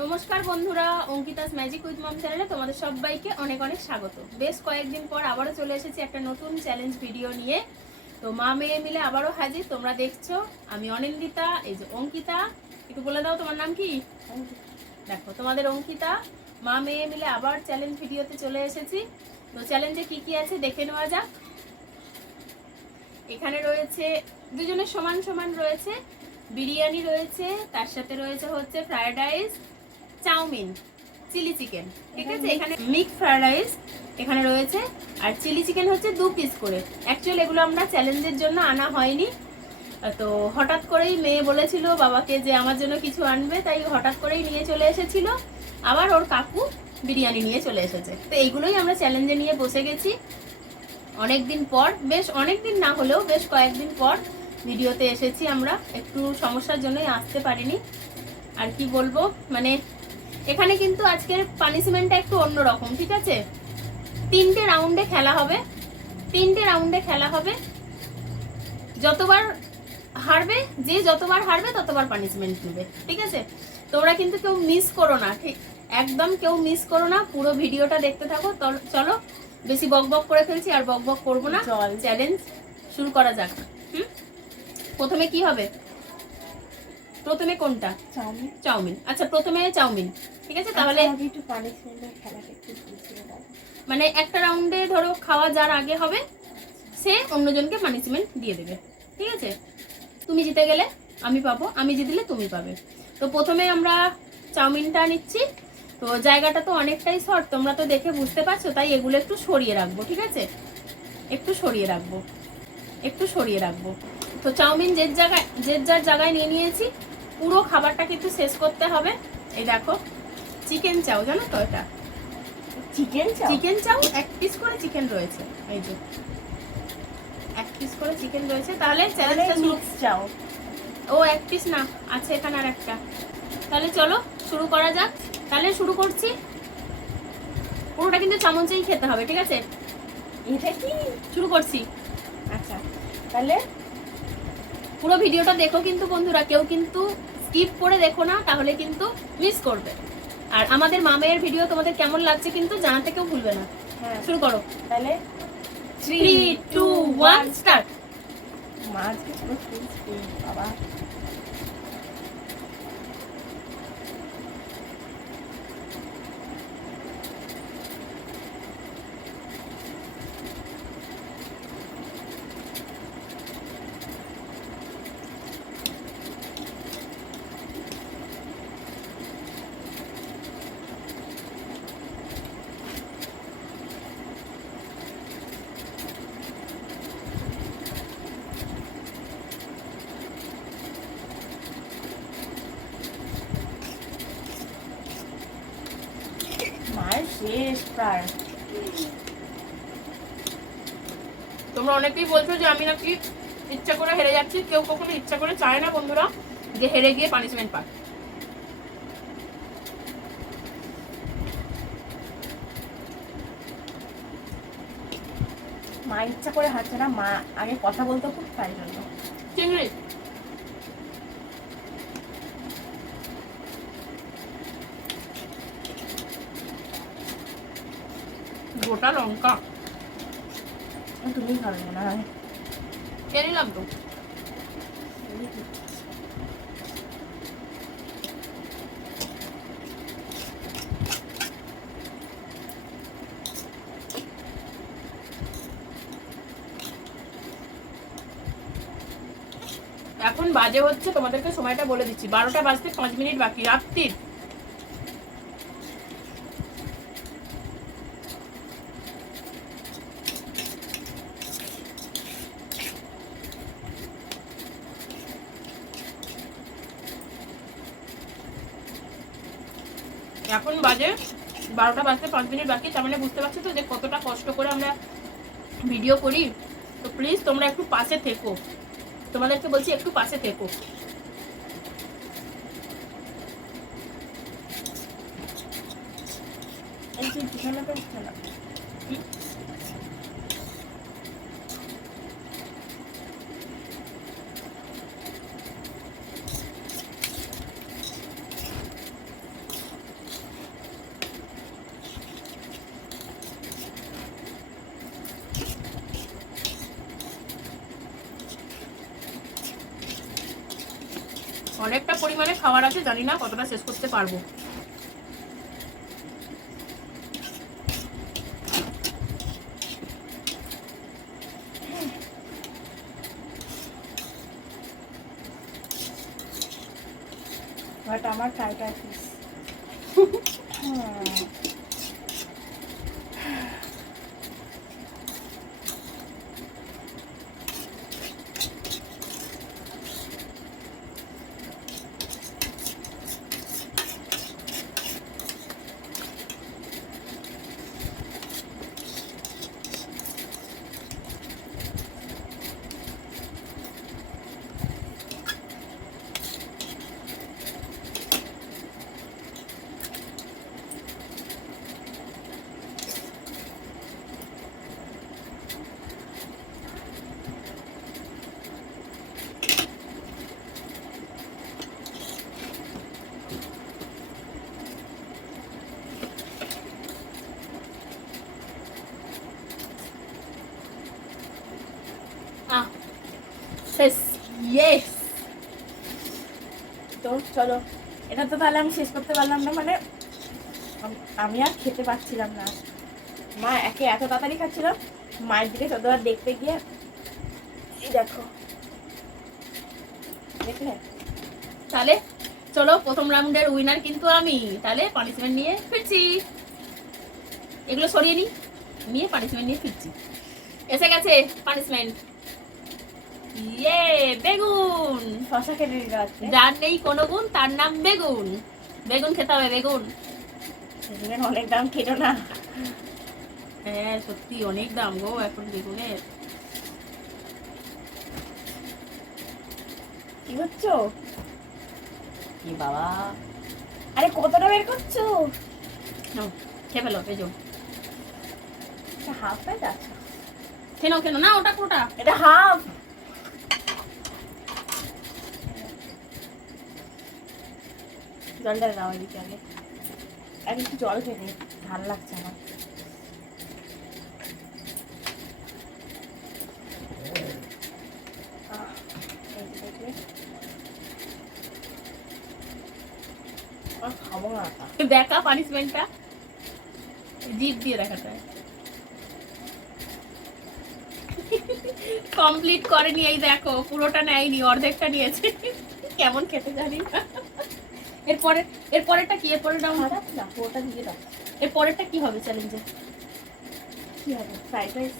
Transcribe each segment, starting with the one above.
নমস্কার বন্ধুরা, Ankita's magic with মম চ্যানেলে তোমাদের সবাইকে অনেক অনেক স্বাগত। বেশ কয়েকদিন পর আবারও চলে এসেছি একটা নতুন চ্যালেঞ্জ ভিডিও নিয়ে। তো মা মেয়ে মিলে আবারও হাজির। তোমরা দেখছো আমি অনিন্দিতা, এই যে অঙ্কিতা। একটু বলে দাও তোমার নাম কি? দেখো তোমাদের অঙ্কিতা। মা মেয়ে মিলে আবার চ্যালেঞ্জ ভিডিওতে চলে এসেছি। তো চ্যালেঞ্জে কি কি আছে দেখে নেওয়া যাক। এখানে রয়েছে দুজনের সমান সমান রয়েছে বিরিয়ানি রয়েছে, তার সাথে রয়েছে হচ্ছে fried rice, chow mein, chilli chicken. ঠিক আছে, এখানে মিক্স ফ্রায়েড রাইস এখানে রয়েছে, আর চিলি চিকেন হচ্ছে 2 পিস করে। অ্যাকচুয়ালি এগুলো আমরা চ্যালেঞ্জের জন্য আনা হয়নি। তো হঠাৎ করেই মেয়ে বলেছিল বাবাকে যে আমার জন্য কিছু আনবে, তাই হঠাৎ করেই নিয়ে চলে এসেছিল। আবার ওর কাকু বিরিয়ানি নিয়ে চলে এসেছে। তো এইগুলোই আমরা চ্যালেঞ্জে নিয়ে বসে গেছি অনেকদিন পর। বেশ অনেকদিন না হলেও বেশ কয়েকদিন পর ভিডিওতে এসেছি আমরা। একটু সমস্যার জন্যই আসতে পারিনি। আর কি বলবো, মানে এখানে কিন্তু আজকের পানিশমেন্টটা একটু অন্যরকম। ঠিক আছে, 3টে রাউন্ডে খেলা হবে। 3টে রাউন্ডে খেলা হবে। যতবার হারবে, যে যতবার হারবে ততবার পানিশমেন্ট নেবে। ঠিক আছে, তোমরা কিন্তু কেউ মিস করো না, ঠিক একদম কেউ মিস করো না। পুরো ভিডিওটা দেখতে থাকো। চলো, বেশি বক বক করে ফেলছি, আর বক বক করবো না। চ্যালেঞ্জ শুরু করা যাক। প্রথমে কি হবে? প্রথমে কোনটা? চাউমিন। চাউমিন। আচ্ছা, প্রথমে চাউমিন। ঠিক আছে, তাহলে একটু পানিশমেন্টের খেলাটা একটু বুঝিয়ে দাও। মানে একটা রাউন্ডে ধরো খাওয়া যার আগে হবে সে অন্যজনকে পানিশমেন্ট দিয়ে দেবে। ঠিক আছে, তুমি জিতে গেলে আমি পাবো, আমি জিতলে তুমি পাবে। তো প্রথমে আমরা চাউমিনটা নিচ্ছি। তো জায়গাটা তো অনেকটাই শর্ট, তোমরা তো দেখে বুঝতে পারছো, তাই এগুলো একটু সরিয়ে রাখবো। ঠিক আছে, একটু সরিয়ে রাখবো, একটু সরিয়ে রাখবো। তো চাউমিন যে যার জায়গায় নিয়ে নিয়েছি। পুরো খাবারটা কিন্তু শেষ করতে হবে। এই দেখো চিকেন চাউ, জানো তো এটা চিকেন চাউ 1 পিস করে চিকেন রয়েছে। এই যে 1 পিস করে চিকেন রয়েছে। তাহলে চ্যালেঞ্জটা মিক্স চাও। ও 1 পিস না, আছে এখানে আর একটা। তাহলে চলো শুরু করা যাক। তাহলে শুরু করছি। পুরোটা কিন্তু চামচেই খেতে হবে। ঠিক আছে, এটা কি শুরু করছি। আচ্ছা, তাহলে পুরো ভিডিওটা দেখো কিন্তু বন্ধুরা, কেউ কিন্তু স্কিপ করে দেখো না, তাহলে কিন্তু মিস করবে। আর আমাদের মামের ভিডিও তোমাদের কেমন লাগছে কিন্তু জানাতে কেউ ভুলবে না। হ্যাঁ, শুরু করো। তাহলে 3, 2, 1 স্টার্ট। মাছ কিছু বাবা। মাছ শেষ প্রায়। তোমরা অনেকেই বলছো যে আমি নাকি ইচ্ছা করে হেরে যাচ্ছি। কেউ কখনো ইচ্ছা করে চায় না বন্ধুরা যে হেরে গিয়ে পানিশমেন্ট পায়। মা ইচ্ছা করে হাঁটছে না, মা আগে কথা বলতো খুব, তাই জন্য। চিংড়ি গোটা লঙ্কা তুমি খাবে মনে হয়। খেয়ে নিলাম তো। এখন বাজে হচ্ছে, তোমাদেরকে সময়টা বলে দিচ্ছি, 12টা বাজতে 5 মিনিট বাকি রাত্রির। এখন বাজে 12টা বাজতে 5 মিনিট বাকি। তার মানে বুঝতে পারছো তো যে কতটা কষ্ট করে আমরা ভিডিও করি। তো প্লিজ তোমরা একটু পাশে থেকো, তোমাদেরকে বলছি একটু পাশে থেকো। এই যে বিছানাটা খেলা। অনেকটা পরিমাণে খাবার আছে, জানি না কতটা শেষ করতে পারবো। বাট আমার ফ্রাইড রাইস শেষ। ইয়েস। তো চলো, এটা তো তাহলে আমি শেষ করতে পারলাম না, মানে আমি আর খেতে পারছিলাম না। মা একে এত তাড়াতাড়ি খাচ্ছিল, মায়ের দিকে চোদ্দবার দেখতে গিয়ে এই দেখো, দেখলে? তাহলে চলো, প্রথম রাউন্ডের উইনার কিন্তু আমি। তাহলে পানিশমেন্ট নিয়ে ফিরছি, এগুলো সরিয়ে নিয়ে পানিশমেন্ট নিয়ে ফিরছি। এসে গেছে পানিশমেন্ট। ইয়ে, বেগুন। শশা কেটে দিতে পারছে, যার নেই কোনো গুণ তার নাম বেগুন। বেগুন খেতে হবে, বেগুন। বেগুনের অনেক দাম, খেটো না। হ্যাঁ সত্যি অনেক দাম গো এখন বেগুনের। কি করছো? কি বাবা, আরে কতটা বের করছো? নাও, খেয়ে ফেলো বেগুন। হাফ প্যান্ট আছে, কেন না, ওটা কোটা। এটা হাফ। জলটা দাও এদিকে আগে, আগে একটু জল খেয়ে নে, ভালো লাগছে আমার। খাবো না, দেখা পানিশমেন্টটা জিভ দিয়ে দেখাতে হয়। কমপ্লিট করেনি, এই দেখো পুরোটা নেয়নি, অর্ধেকটা নিয়েছে। কেমন খেতে জানি না। এরপরেরটা কি? এরপরের রাউন্ড খারাপ না, পুরোটা দিয়ে দাও। এরপরেরটা কি হবে চ্যালেঞ্জে? কি হবে? Fried rice.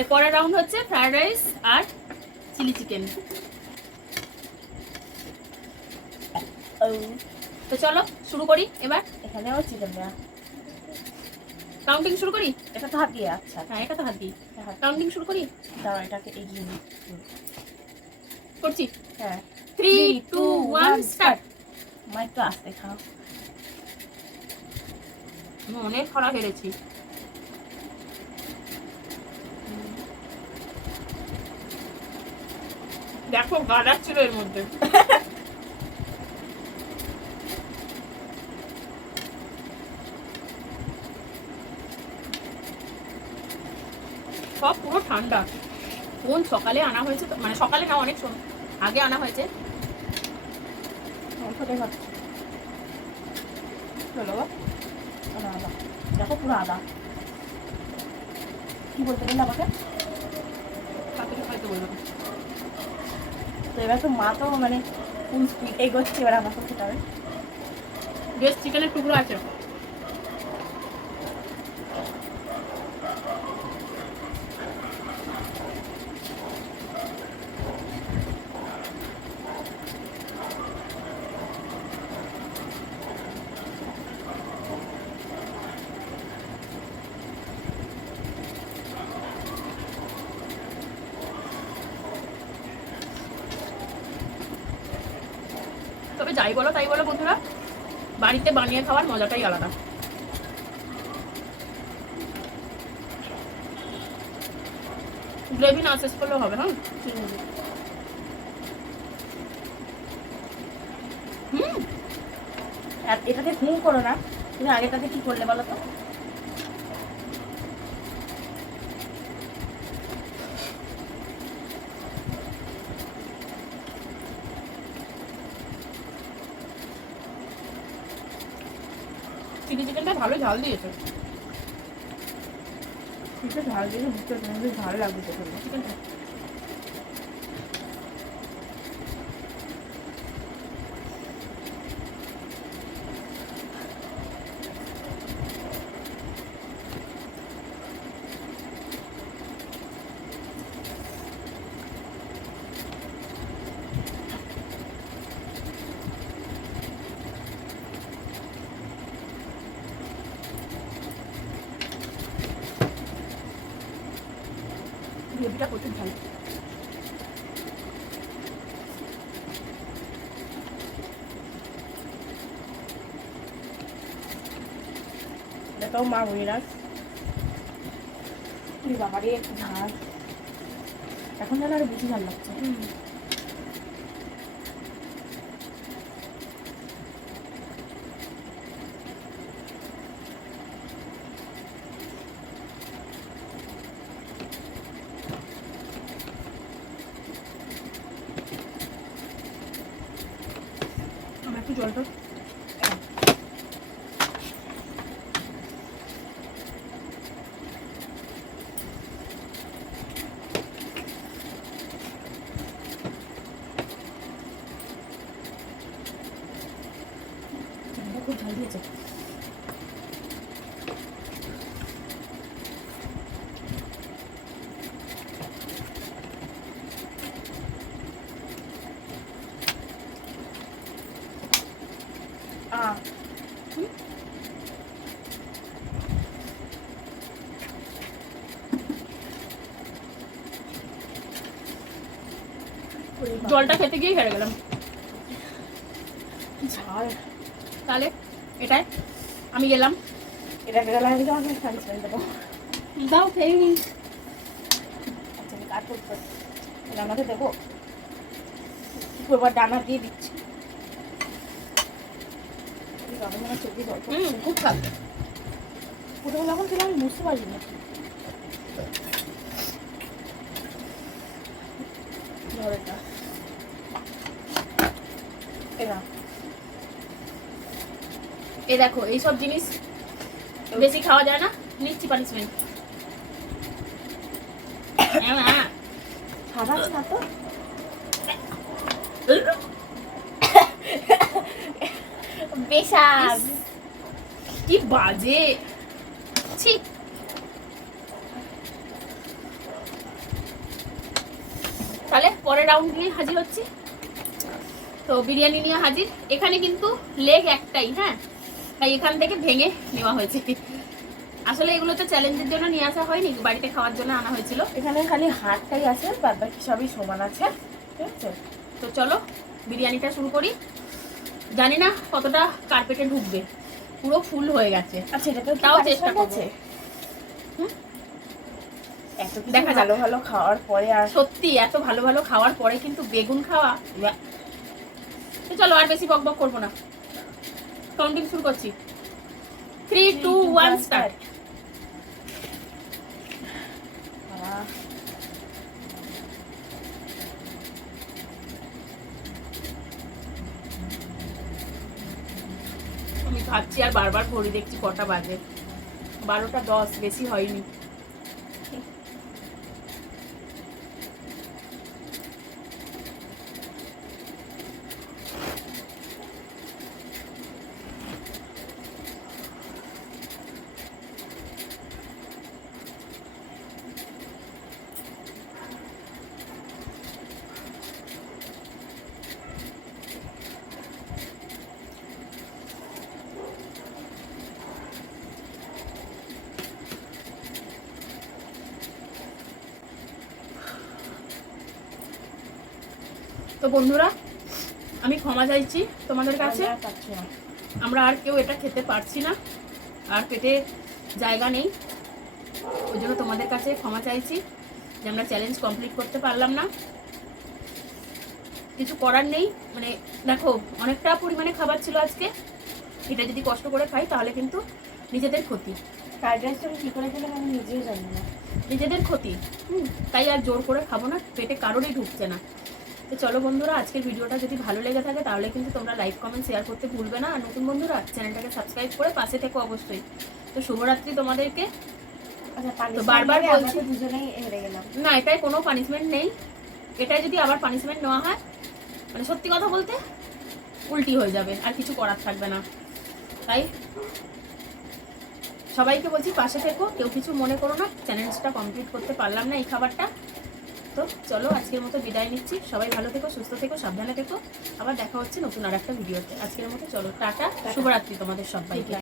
এরপরের রাউন্ড হচ্ছে ফ্রাইড রাইস আর চিলি চিকেন। তো চলো শুরু করি এবার। এখানেও চিকেন দেওয়া, কাউন্টিং শুরু করি। এটা তো হাত দিয়ে, আচ্ছা হ্যাঁ এটা তো হাত দিই। হাত কাউন্টিং শুরু করি। দাঁড়া, এটাকে এগিয়ে নিই। করছি। হ্যাঁ, 3, 2, 1 স্টার্ট। মা একটু আস্তে খাও। আমি অনেক খরা হেরেছি। দেখো গাদার ছিল এর মধ্যে। সব পুরো ঠান্ডা। কোন সকালে আনা হয়েছে, মানে সকালে না, অনেক আগে আনা হয়েছে। চলো, আদা দেখো, পুরো আদা। কি বলতে গেলে আমাকে? হয়তো বলবো। তো এবার তো মা তো মানে ফুল স্পিড এগোচ্ছে, এবার আমাকে খেতে হবে। বেশ চিকেনের টুকরো আছে। তবে যাই বলো তাই বলো বন্ধুরা, বাড়িতে বানিয়ে খাওয়ার মজাটাই আলাদা। গ্রেভি না শেষ করলেও হবে। হ্যাঁ আর এটাতে হুম করো না, তুমি আগেটাতে কি করলে বলো তো? চিলি চিকেনটা ভালো ঝাল দিয়েছে। একটু ঝাল দিয়ে বুঝতে বেশ ভালো লাগবে তখন চিকেনটা গ্রেভিটা প্রচুর ঝাল। এটাও মা বইরাস বাবারে একটু ঝাল, এখন যেন আরো বেশি ঝাল লাগছে। আমার একটু জলটা খুব ঝাল দিয়েছে। জলটা খেতে গিয়ে হেরে গেলাম। ঝাল। তাহলে এটাই আমি গেলাম। এটা গেলে আমি তো অনেক শাড়ি ছেড়ে দেবো। দাও খেয়ে নি। আচ্ছা আমি কাট করতে ডানাতে দেবো, এবার ডানা দিয়ে দিচ্ছি। চোখে জল খুব খাল। পুরো যখন ছিল আমি বুঝতে পারি না। ঝড়টা এরা এ দেখো এইসব জিনিস বেশি খাওয়া যায় না, নিচ্ছি পানিশমেন্ট। সাবাস না তো বেশাল, কি বাজে ছি। তাহলে পরের রাউন্ড নিয়ে হাজির হচ্ছি। তো বিরিয়ানি নিয়ে হাজির। এখানে কিন্তু লেগ একটাই, হ্যাঁ, তাই এখান থেকে ভেঙে নেওয়া হয়েছে। আসলে এগুলো তো চ্যালেঞ্জের জন্য নিয়ে আসা হয়নি, বাড়িতে খাওয়ার জন্য আনা হয়েছিল। এখানে খালি হাড়টাই আছে, বাদ বাকি সবই সমান আছে। ঠিক আছে, তো চলো বিরিয়ানিটা শুরু করি। জানি না কতটা কার্পেটে ঢুকবে, পুরো ফুল হয়ে গেছে। আচ্ছা এটা তো তাও চেষ্টা করছে। এত কিছু দেখা যাক। ভালো ভালো খাওয়ার পরে আর সত্যি এত ভালো ভালো খাওয়ার পরে কিন্তু বেগুন খাওয়া। তো চলো আর বেশি বক বক করবো না, কাউন্টিং শুরু করছি। 3, 2, 1 স্টার্ট। আমি খাচ্ছি আর বারবার ঘড়ি দেখছি কটা বাজে। 12টা 10, বেশি হয়নি। তো বন্ধুরা আমি ক্ষমা চাইছি তোমাদের কাছে, আমরা আর কেউ এটা খেতে পারছি না, আর পেটে জায়গা নেই। ওই জন্য তোমাদের কাছে ক্ষমা চাইছি যে আমরা চ্যালেঞ্জ কমপ্লিট করতে পারলাম না। কিছু করার নেই, মানে দেখো অনেকটা পরিমাণে খাবার ছিল আজকে, এটা যদি কষ্ট করে খাই তাহলে কিন্তু নিজেদের ক্ষতি। ফ্রাইড রাইসটা আমি কী করে খেলাম আমি নিজেও জানি না, নিজেদের ক্ষতি। তাই আর জোর করে খাবো না, পেটে কারোরই ঢুকছে না। তো চলো বন্ধুরা, আজকের ভিডিওটা যদি ভালো লেগে থাকে তাহলে কিন্তু তোমরা লাইক কমেন্ট শেয়ার করতে ভুলবে না। আর নতুন বন্ধুরা চ্যানেলটাকে সাবস্ক্রাইব করে পাশে থেকো অবশ্যই। তো শুভরাত্রি তোমাদেরকে। আচ্ছা, তো বারবার বলছি, দুজনেই হেরে গেলাম। না এটাই কোনো পানিশমেন্ট নেই। এটাই যদি আবার পানিশমেন্ট নেওয়া হয়, মানে সত্যি কথা বলতে উল্টি হয়ে যাবে, আর কিছু করার থাকবে না। তাই সবাইকে বলছি পাশে থেকো, কেউ কিছু মনে করো না। চ্যালেঞ্জটা কমপ্লিট করতে পারলাম না এই খাবারটা। তো চলো আজকের মতো বিদায় নিচ্ছি। সবাই ভালো থেকো, সুস্থ থেকো, সাবধানে থেকো। আবার দেখা হচ্ছে নতুন আর একটা ভিডিওতে। আজকের মতো চলো, টাটা, শুভরাত্রি তোমাদের সবাইকে।